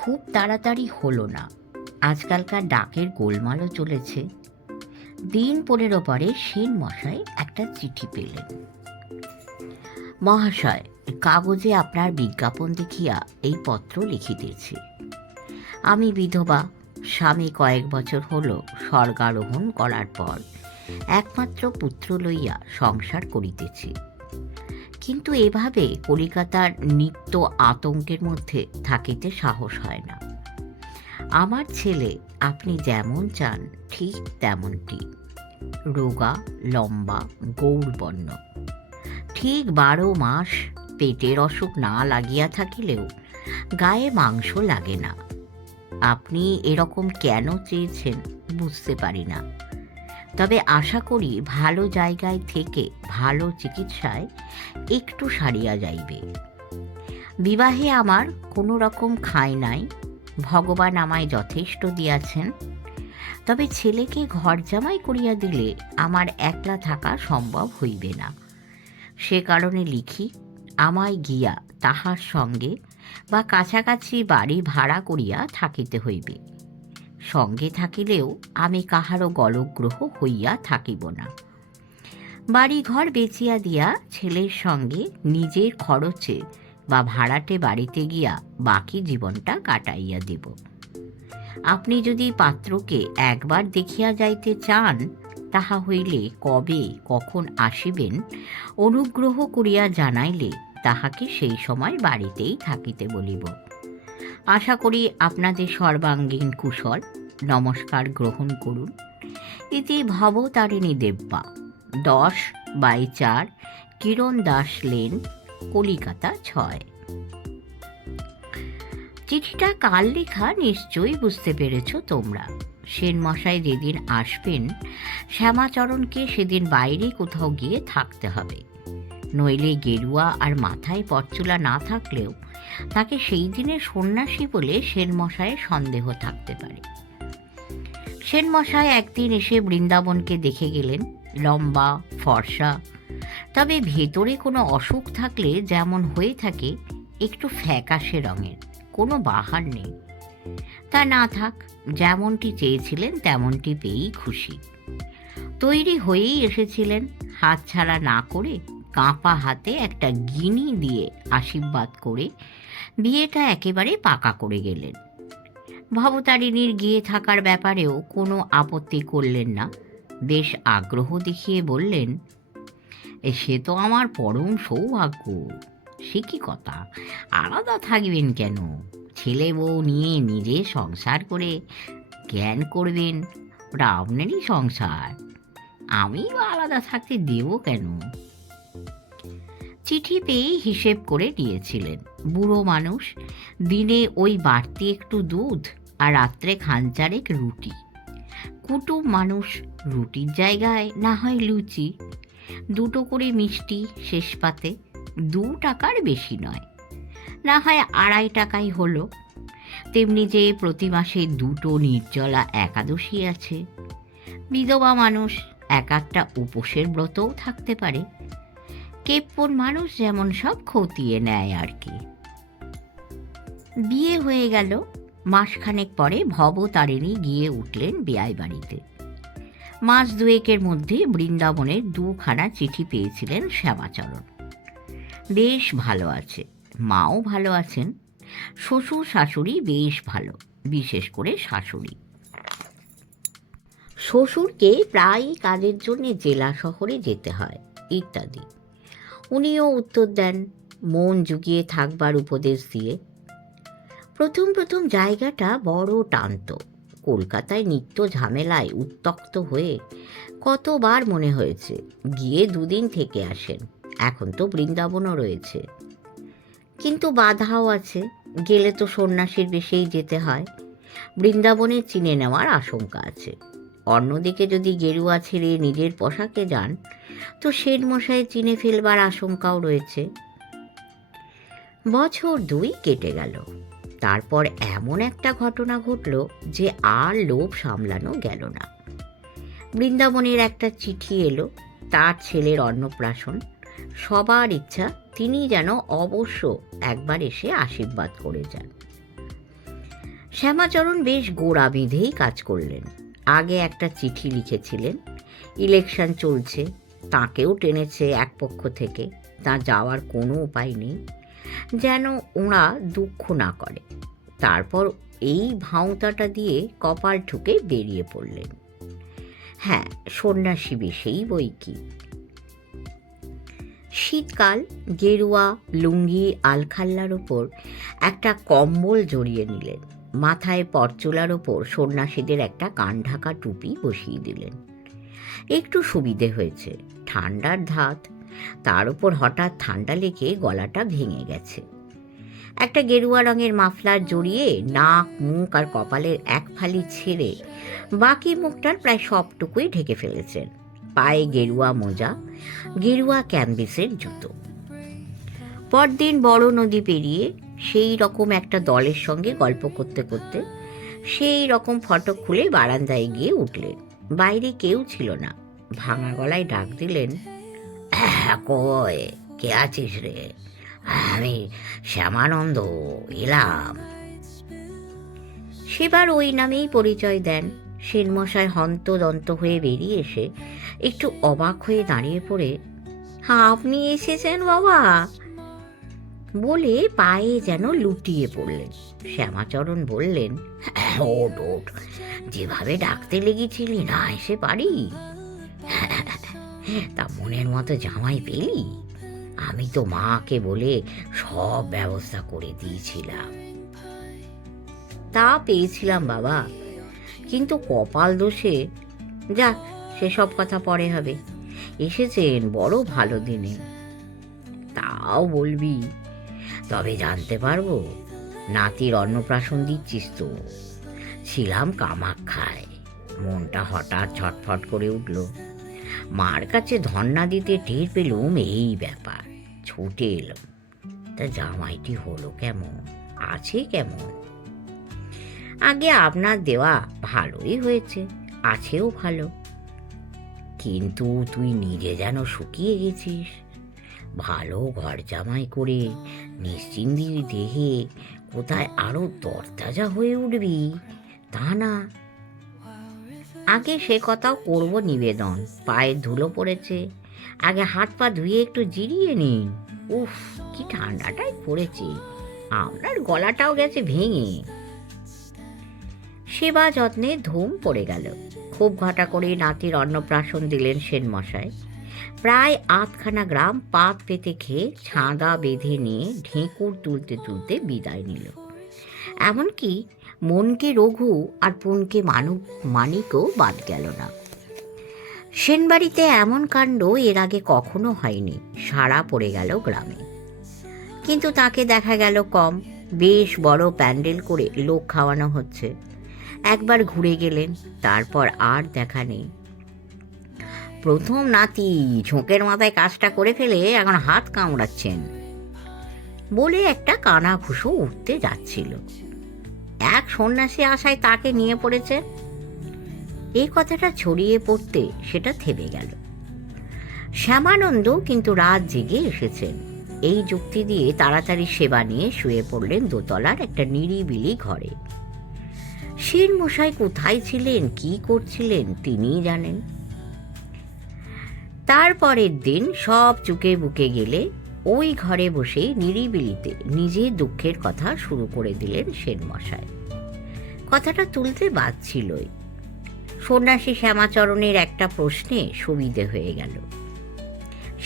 খুব তাড়াতাড়ি হলো না। আজকালকার ডাকের গোলমালও চলেছে। দিন 15 পরে সেন মশাই একটা চিঠি পেলেন। মহাশয়, কাগজে আপনার বিজ্ঞাপন দেখিয়া এই পত্র লিখিতেছি। আমি বিধবা, স্বামী কয়েক বছর হল স্বর্গারোহণ করার পর একমাত্র পুত্র লইয়া সংসার করিতেছি। কিন্তু এভাবে কলিকাতার নিত্য আতঙ্কের মধ্যে থাকিতে সাহস হয় না। আমার ছেলে আপনি যেমন চান ঠিক তেমনটি, রোগা, লম্বা, গৌরবর্ণ। ঠিক 12 মাস পেটের অসুখ না লাগিয়া থাকিলেও গায়ে মাংস লাগে না। আপনি এরকম কেন চেয়েছেন বুঝতে পারি না, তবে আশা করি ভালো জায়গায় থেকে ভালো চিকিৎসায় একটু সারিয়া যাইবে। বিবাহে আমার কোনো রকম খাই নাই, ভগবান আমায় যথেষ্ট দিয়াছেন। তবে ছেলেকে ঘর জামাই করিয়া দিলে আমার একলা থাকা সম্ভব হইবে না। সে কারণে লিখি, আমায় গিয়া তাহার সঙ্গে বা কাছাকাছি বাড়ি ভাড়া করিয়া থাকিতে হইবে। সঙ্গে থাকিলেও আমি কাহারও গলগ্রহ হইয়া থাকিব না। বাড়ি ঘর বেচিয়া দিয়া ছেলের সঙ্গে নিজের খরচে বা ভাড়াটে বাড়িতে গিয়া বাকি জীবনটা কাটাইয়া দেব। আপনি যদি পাত্রকে একবার দেখিয়া যাইতে চান, তাহা হইলে কবে কখন আসিবেন অনুগ্রহ করিয়া জানাইলে তাহাকে সেই সময় বাড়িতেই থাকিতে বলিব। আশা করি আপনাদের সর্বাঙ্গীন কুশল। নমস্কার গ্রহণ করুন। ইতি ভবতারিণী দেব্যা, 10/4 কিরণ দাস লেন, কলিকাতা 6। চিঠিটা কার লেখা নিশ্চয়ই বুঝতে পেরেছ তোমরা। সেন মশাই যেদিন আসবেন, শ্যামাচরণকে সেদিন বাইরে কোথাও গিয়ে থাকতে হবে। নইলে গেরুয়া আর মাথায় পরচুলা না থাকলেও তাকে সেই দিনে সন্ন্যাসী বলে সেন মশাইয়ের সন্দেহ থাকতে পারে। সেন মশাই একদিন এসে বৃন্দাবনকে দেখে গেলেন। লম্বা, ফর্সা, তবে ভেতরে কোনো অসুখ থাকলে যেমন হয়ে থাকে একটু ফ্যাকাশে রঙের, কোনো বাহার নেই। তা না থাক, যেমনটি চেয়েছিলেন তেমনটি পেয়েই খুশি। তৈরি হয়েই এসেছিলেন, হাতছাড়া না করে কাঁপা হাতে একটা গিনি দিয়ে আশীর্বাদ করে বিয়েটা একেবারে পাকা করে গেলেন। ভবতারিণীর গিয়ে থাকার ব্যাপারেও কোনো আপত্তি করলেন না। বেশ আগ্রহ দেখিয়ে বললেন, সে তো আমার পরম সৌভাগ্য। সে কি কথা, আলাদা থাকবেন কেন? ছেলে বউ নিয়ে নিজে সংসার করে জ্ঞান করবেন, ওটা আপনারই সংসার। আমি বা আলাদা থাকতে দেব কেন? চিঠি পেয়েই হিসেব করে নিয়েছিলেন। বুড়ো মানুষ, দিনে ওই বাড়তি একটু দুধ আর রাত্রে খানচারেক রুটি। কুটুম মানুষ, রুটির জায়গায় না হয় লুচি, 2টো করে মিষ্টি শেষ পাতে, 2 টাকার বেশি নয়, না হয় 2.5 টাকাই হলো। তেমনি যে প্রতি মাসে 2টো নির্জলা একাদশী আছে। বিধবা মানুষ, একটা উপোসের ব্রতও থাকতে পারে। কেপ্পন মানুষ যেমন সব খতিয়ে নেয় আর কি। বিয়ে হয়ে গেল। মাসখানেক পরে ভবতারিণী গিয়ে উঠলেন বেয়াই বাড়িতে। মাস 2-এর মধ্যে বৃন্দাবনের 2খানা চিঠি পেয়েছিলেন শ্যামাচরণ। বেশ ভালো আছে, মাও ভালো আছেন, শ্বশুর শাশুড়ি বেশ ভালো, বিশেষ করে শাশুড়ি। শ্বশুরকে প্রায় কাজের জন্য জেলা শহরে যেতে হয় ইত্যাদি। উনিও উত্তর দেন, মন জুগিয়ে থাকবার উপদেশ দিয়ে। প্রথম প্রথম জায়গাটা বড় টানত। কলকাতায় নিত্য ঝামেলায় উত্তক্ত হয়ে কতবার মনে হয়েছে গিয়ে 2 দিন থেকে আসেন। এখন তো বৃন্দাবনও রয়েছে, কিন্তু বাধাও আছে। গেলে তো সন্ন্যাসীর বেশেই যেতে হয়, বৃন্দাবনে চিনে নেওয়ার আশঙ্কা আছে। অন্যদিকে যদি গেরুয়া ছেড়ে নিজের পোশাকে যান, তো সেন মশাই চিনে ফেলবার আশঙ্কাও রয়েছে। বছর 2 কেটে গেল। তারপর এমন একটা ঘটনা ঘটল যে আর লোভ সামলানো গেল না। বৃন্দাবনের একটা চিঠি এলো, তার ছেলের অন্নপ্রাশন। সবার ইচ্ছা তিনি যেন অবশ্য একবার এসে আশীর্বাদ করে যান। শ্যামাচরণ বেশ গোড়া বিঁধেই কাজ করলেন। আগে একটা চিঠি লিখেছিলেন, ইলেকশন চলছে, তাকেও টেনেছে এক পক্ষ থেকে, তা যাওয়ার কোনো উপায় নেই, যেন ওরা দুঃখ না করে। তারপর এই ভাঁওতাটা দিয়ে কপাল ঠুকে বেরিয়ে পড়লেন। হ্যাঁ, সন্ন্যাসী বেশেই বই কি। শীতকাল, গেরুয়া লুঙ্গি আলখাল্লার ওপর একটা কম্বল জড়িয়ে নিলেন। মাথায় পরচুলার ওপর সন্ন্যাসীদের একটা কান ঢাকা টুপি বসিয়ে দিলেন। একটু সুবিধে হয়েছে, ঠান্ডার ধাত, তার উপর হঠাৎ ঠান্ডা লেগে গলাটা ভেঙে গেছে। একটা গেরুয়া রঙের মাফলার জড়িয়ে নাক, মুখ আর কপালের এক ফালি ছেড়ে বাকি মুখটার প্রায় সবটুকুই ঢেকে ফেলেছেন। পায়ে গেরুয়া মোজা, গেরুয়া ক্যানভিসের জুতো। পরদিন বড় নদী পেরিয়ে সেই রকম একটা দলের সঙ্গে গল্প করতে করতে সেই রকম ফটক খুলে বারান্দায় গিয়ে উঠলেন। বাইরে কেউ ছিল না। ভাঙা গলায় ডাক দিলেন, কই, কে আছিস রে? আমি শ্যামানন্দ, এলাম। সেবার ওই নামেই পরিচয় দেন। সেনমশাই হন্তদন্ত হয়ে বেরিয়ে এসে একটু অবাক হয়ে দাঁড়িয়ে পড়ে, আপনি এসেছেন বাবা, বলে পায়ে যেন লুটিয়ে পড়লেন। শ্যামাচরণ বললেন, ওঠ ওঠ, যেভাবে ডাকতে লেগেছিলি না এসে পারি? তা মনের মতো জামাই পেলি? আমি তো মাকে বলে সব ব্যবস্থা করে দিয়েছিলাম। তা পেয়েছিলাম বাবা, কিন্তু কপাল দোষে, যাক সেসব কথা পরে হবে। এসেছেন বড় ভালো দিনে। তাও বলবি, তবে জানতে পারবো? নাতির অন্নপ্রাশন দিচ্ছিস তো? ছিলাম কামাখ্যায়, মনটা হঠাৎ ছটফট করে উঠল। মার কাছে ধন্না দিতে টের পেলুম এই ব্যাপার, ছুটে এলাম। তা জামাইটি হলো কেমন, আছে কেমন? আগে আপনার দেওয়া ভালোই হয়েছে, আছেও ভালো, কিন্তু তুই নিজে যেন শুকিয়ে গেছিস। ভালো ঘর জামাই করে নিশ্চিন্দির দেহে কোথায় আরো তরতাজা হয়ে উঠবি, তা না। আগে সে কথাও করব নিবেদন, পায়ে ধুলো পড়েছে, আগে হাত পা ধুয়ে একটু জিরিয়ে নিন। উফ, কি ঠান্ডাটাই পড়েছে, আপনার গলাটাও গেছে ভেঙে। সেবা যত্নে ধুম পড়ে গেল। খুব ঘটা করে নাতির অন্নপ্রাশন দিলেন সেনমশাই। প্রায় আধখানা গ্রাম পাত পেতে খেয়ে ছাঁদা বেঁধে নিয়ে ঢেঁকুর তুলতে তুলতে বিদায় নিল। এমনকি মনকে রঘু আর পুনকে মানিকও বাদ গেল না। সেনবাড়িতে এমন কাণ্ড এর আগে কখনো হয়নি। সাড়া পড়ে গেল গ্রামে, কিন্তু তাকে দেখা গেল কম। বেশ বড় প্যান্ডেল করে লোক খাওয়ানো হচ্ছে। একবার ঘুরে গেলেন, তারপর আর দেখা নেই। প্রথম নাতি ঝোঁকের মাথায় কাজটা করে ফেলে এখন হাত কামড়াচ্ছেন বলে একটা কানা ঘুষো উঠতে যাচ্ছিল। এক সন্ন্যাসী আশায় তাকে নিয়ে পড়েছে। এই কথাটা ছড়িয়ে পড়তে সেটা থেমে গেল। শ্যামানন্দ কিন্তু রাত জেগে এসেছেন। এই যুক্তি দিয়ে তাড়াতাড়ি সেবা নিয়ে শুয়ে পড়লেন দোতলার একটা নিরিবিলি ঘরে। সেনমশাই কোথায় ছিলেন, কি করছিলেন, তিনিই জানেন। তারপরের দিন সব চুকে বুকে গেলে ওই ঘরে বসে নিরিবিলিতে নিজের দুঃখের কথা শুরু করে দিলেন সেনমশাই। কথাটা তুলতে বাধছিলই। সন্ন্যাসী শ্যামাচরণের একটা প্রশ্নে সুবিধে হয়ে গেল।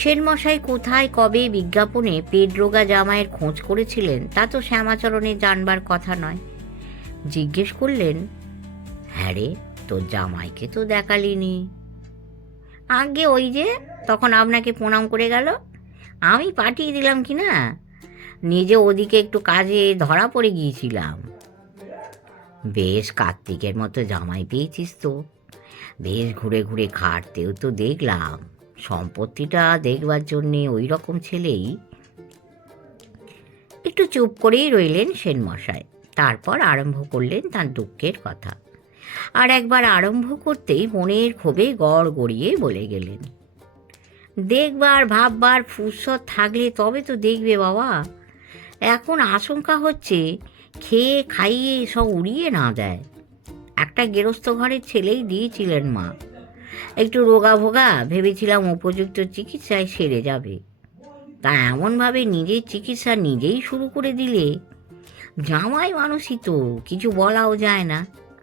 সেনমশাই কোথায় কবে বিজ্ঞাপনে পেটরোগা জামাইয়ের খোঁজ করেছিলেন তা তো শ্যামাচরণের জানবার কথা নয়। জিজ্ঞেস করলেন, হ্যাঁ রে, তোর জামাইকে তো দেখালিনি। আগে ওই যে তখন আপনাকে প্রণাম করে গেল, আমি পাঠিয়ে দিলাম কি না, নিজে ওদিকে একটু কাজে ধরা পড়ে গিয়েছিলাম। বেশ কার্তিকের মতো জামাই পেয়েছিস তো, বেশ ঘুরে ঘুরে খাটতেও তো দেখলাম। সম্পত্তিটা দেখবার জন্যে ওই রকম ছেলেই। একটু চুপ করেই রইলেন সেনমশাই। তারপর আরম্ভ করলেন তার দুঃখের কথা। আর একবার আরম্ভ করতেই মনের ক্ষোভে গড় গড়িয়ে বলে গেলেন, দেখবার ভাববার ফুরসত থাকলে তবে তো দেখবে বাবা। এখন আশঙ্কা হচ্ছে খেয়ে খাইয়ে সব উড়িয়ে না দেয়। একটা গেরস্থ ঘরের ছেলেই দিয়েছিলেন মা। একটু রোগা ভোগা, ভেবেছিলাম উপযুক্ত চিকিৎসায় সেরে যাবে। তা এমনভাবে নিজের চিকিৎসা নিজেই শুরু করে দিলে। জামাই মানুষই তো, কিছু বলাও যায় না।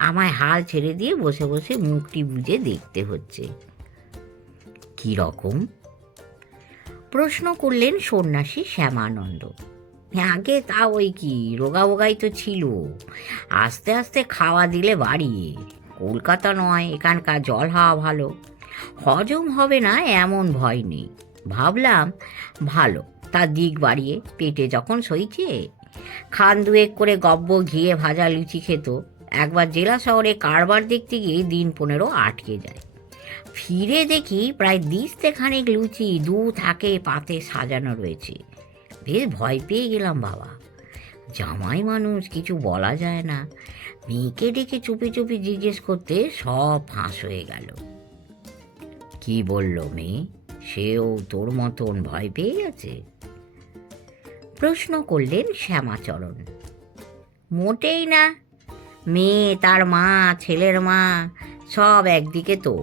আমায় হাল ছেড়ে দিয়ে বসে বসে মুখটি বুজে দেখতে হচ্ছে। কি রকম? প্রশ্ন করলেন সন্ন্যাসী শ্যামানন্দ। আগে তা ওই কি, রোগা ভোগাই তো ছিল, আস্তে আস্তে খাওয়া দিলে বাড়িয়ে। কলকাতা নয়, এখানকার জল হাওয়া ভালো, হজম হবে না এমন ভয় নেই। ভাবলাম ভালো, তার দিক বাড়িয়ে পেটে যখন সইছে। খান দুয়েক করে গব্ব ঘিয়ে ভাজা লুচি খেত। একবার জেলা শহরে কারবার দেখতে গিয়ে দিন 15 আটকে যায়। ফিরে দেখি প্রায় 20 খানেক লুচি দু থাকে পাতে সাজানো রয়েছে। বেশ ভয় পেয়ে গেলাম বাবা। জামাই মানুষ, কিছু বলা যায় না। মেয়েকে ডেকে চুপি চুপি জিজ্ঞেস করতে সব ফাঁস হয়ে গেল। কি বলল মেয়ে? সেও তোর মতন ভয় পেয়ে গেছে? প্রশ্ন করলেন শ্যামাচরণ। মোটেই না। মেয়ে, তার মা, ছেলের মা সব একদিকে তো।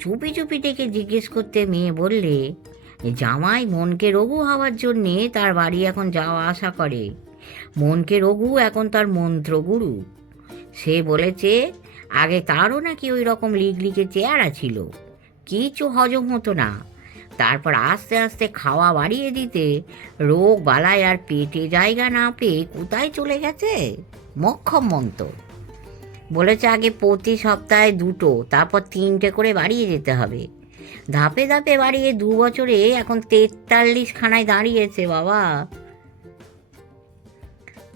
চুপি চুপি ডেকে জিজ্ঞেস করতে মেয়ে বললে, জামাই মনকে রঘু হওয়ার জন্যে তার বাড়ি এখন যাওয়া আসা করে। মনকে রঘু এখন তার মন্ত্রগুরু। সে বলেছে আগে তারও নাকি ওই রকম লিগলিকে চেহারা ছিল, কিছু হজম হতো না। তারপর আস্তে আস্তে খাওয়া বাড়িয়ে দিতে রোগ বালাই আর পেটে জায়গা না পেয়ে কোথায় চলে গেছে মক্ষম মন্ত্র। বলেছে আগে প্রতি সপ্তাহে 2, তারপর 3টে করে বাড়িয়ে যেতে হবে। ধাপে ধাপে বাড়িয়ে 2 বছরে এখন 43 খানায় দাঁড়িয়েছে বাবা।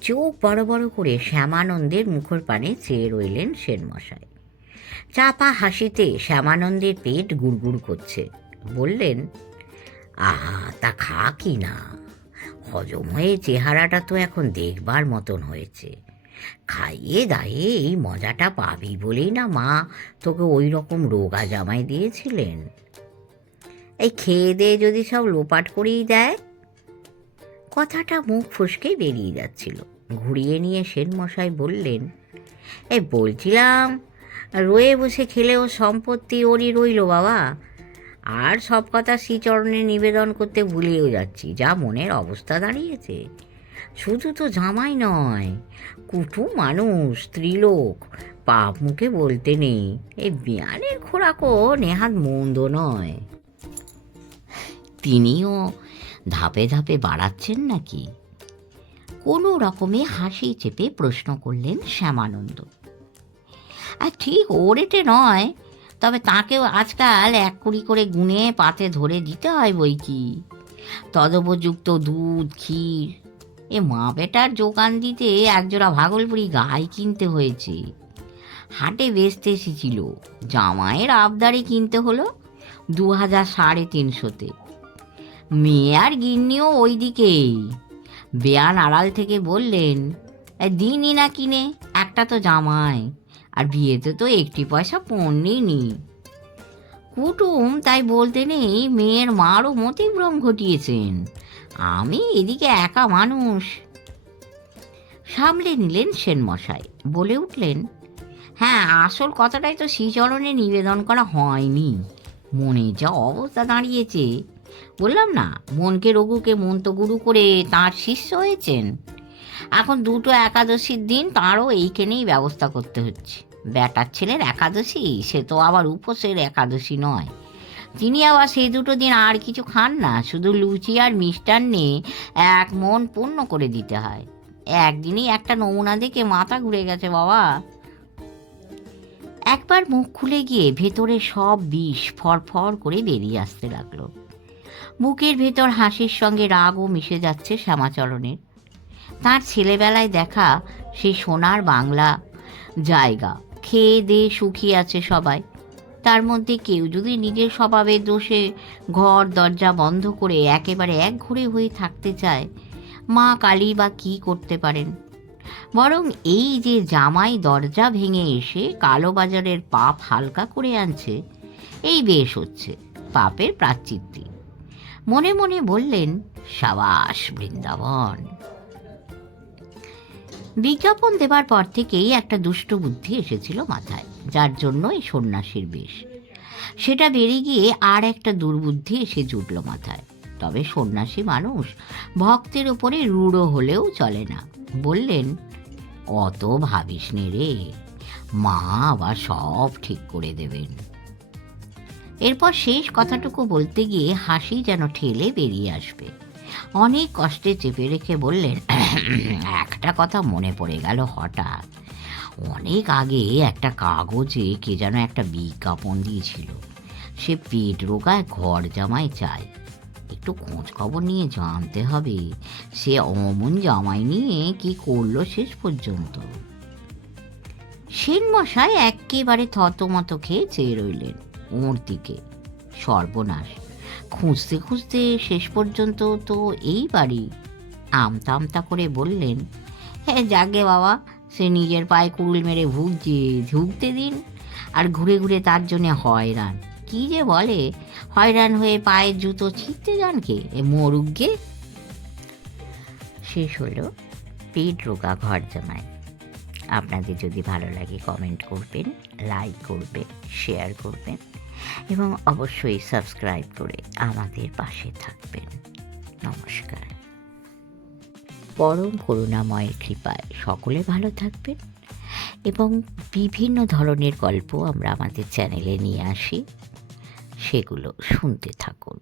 চোখ বড় বড় করে শ্যামানন্দের মুখের পানে চেয়ে রইলেন সেনমশাই। চাপা হাসিতে শ্যামানন্দের পেট গুড়গুড় করছে। বললেন, আহা, তা খা কি না, হজম হয়ে চেহারাটা তো এখন দেখবার মতন হয়েছে। খাইয়ে দাইয়ে এই মজাটা পাবি বলেই না মা তোকে ওই রকম রোগা জামাই দিয়েছিলেন। এই খেয়ে দিয়ে যদি সব লোপাট করেই দেয়। কথাটা মুখ ফসকে বেরিয়ে যাচ্ছিল। ঘুরিয়ে নিয়ে সেনমশাই বললেন, এই বলছিলাম, রয়ে বসে খেলেও সম্পত্তি ওরই রইল বাবা। আর সব কথা শ্রীচরণে নিবেদন করতে ভুলেও যাচ্ছি, যা মনের অবস্থা দাঁড়িয়েছে। শুধু তো জামাই নয়, কুটুম মানুষ, স্ত্রীলোক, পাপ মুখে বলতে নেই। এই বিয়ানের খোরাকও নেহাত মন্দ নয়। তিনিও ধাপে ধাপে বাড়াচ্ছেন নাকি? কোনো রকমে হাসি চেপে প্রশ্ন করলেন শ্যামানন্দ। আর ঠিক ও রেটে নয়, তবে তাকেও আজকাল 1 কুড়ি করে গুনে পাতে ধরে দিতে হয় বই কি। তদুপযুক্ত দুধ, ক্ষীর, এ মা বেটার যোগান দিতে একজোড়া ভাগলপুরি গাই কিনতে হয়েছে। হাটে বেচতে এসেছিল, জামাইয়ের আবদারে কিনতে হলো 2350-তে। মেয়ে আর গিন্নিও ওই দিকেই। বেয়ান আড়াল থেকে বললেন, দিনই না কিনে, একটা তো জামাই, আর বিয়েতে তো 1 পয়সা পড়েই নি। কুটুম তাই বলতে নেই, মেয়ের মারও মতিভ্রম ঘটিয়েছেন। আমি এদিকে একা মানুষ। সামলে নিলেন সেনমশাই, বলে উঠলেন, হ্যাঁ, আসল কথাটাই তো শ্রীচরণে নিবেদন করা হয়নি। মনে যা অবস্থা দাঁড়িয়েছে, বললাম না, মনকে রঘুকে মন্ত্রগুরু করে তাঁর শিষ্য হয়েছেন। এখন 2টো একাদশীর দিন তাঁরও এইখানেই ব্যবস্থা করতে হচ্ছে। বেটার ছেলের একাদশী, সে তো আবার উপোসের একাদশী নয়। তিনি আবার সেই 2টো দিন আর কিছু খান না, শুধু লুচি আর মিষ্টান্নে 1 মন পূর্ণ করে দিতে হয়। একদিনই একটা নমুনা দেখে মাথা ঘুরে গেছে বাবা। একবার মুখ খুলে গিয়ে ভেতরে সব বিষ ফরফর করে বেরিয়ে আসতে লাগলো। বুকের ভেতর হাসির সঙ্গে রাগও মিশে যাচ্ছে শ্যামাচরণের। তার ছেলেবেলায় দেখা সেই সোনার বাংলা জায়গা, খেয়ে দিয়ে সুখী আছে সবাই। তার মধ্যে কেউ যদি নিজের স্বভাবের দোষে ঘর দরজা বন্ধ করে একেবারে একঘরে হয়ে থাকতে চায়, মা কালী বা কী করতে পারেন? বরং এই যে জামাই দরজা ভেঙে এসে কালোবাজারের পাপ হালকা করে আনছে, এই বেশ হচ্ছে পাপের প্রায়শ্চিত্তি। মনে মনে বললেন, সাবাস বৃন্দাবন। বিজ্ঞাপন দেবার পর থেকেই একটা দুষ্ট বুদ্ধি এসেছিল মাথায়, যার জন্য এই সন্ন্যাসীর বেশ। সেটা বেরিয়ে গিয়ে আর একটা দুর্বুদ্ধি এসে জুটল মাথায়। তবে সন্ন্যাসী মানুষ, ভক্তের ওপরে রূঢ় হলেও চলে না। বললেন, অত ভাবিস নে রে, মা আবার সব ঠিক করে দেবেন। এরপর শেষ কথাটুকু বলতে গিয়ে হাসি যেন ঠেলে বেরিয়ে আসবে। অনেক কষ্টে চেপে রেখে বললেন, একটা কথা মনে পড়ে গেল হঠাৎ। অনেক আগে একটা কাগজে কে যেন একটা বিজ্ঞাপন দিয়েছিল, সে পেট রোগায় ঘর জামাই চায়। একটু খোঁজ খবর নিয়ে জানতে হবে সে অমন জামাই নিয়ে কি করলো শেষ পর্যন্ত। সেন মশাই একেবারে থতমত খেয়ে চেয়ে রইলেন ওর দিকে। সর্বনাশ, খুঁজতে খুঁজতে শেষ পর্যন্ত তো এই বাড়ি। আমতা আমতা করে বললেন, হ্যাঁ যাগে বাবা, সে নিজের পায়ে কুড়ুল মেরে ভুগতে দিন, আর ঘুরে ঘুরে তার জন্যে হয়রান। কি যে বলে, হয়রান হয়ে পায়ের জুতো ছিঁড়তে যান কে, এ মরুগ্গে। শেষ হলো পেট রোগা ঘর জামাই। আপনাদের যদি ভালো লাগে কমেন্ট করবেন, লাইক করবেন, শেয়ার করবেন এবং অবশ্যই সাবস্ক্রাইব করে আমাদের পাশে থাকবেন। নমস্কার। পরম করুণাময়ের কৃপায় সকলে ভালো থাকবেন এবং বিভিন্ন ধরনের গল্প আমরা আমাদের চ্যানেলে নিয়ে আসি, সেগুলো শুনতে থাকুন।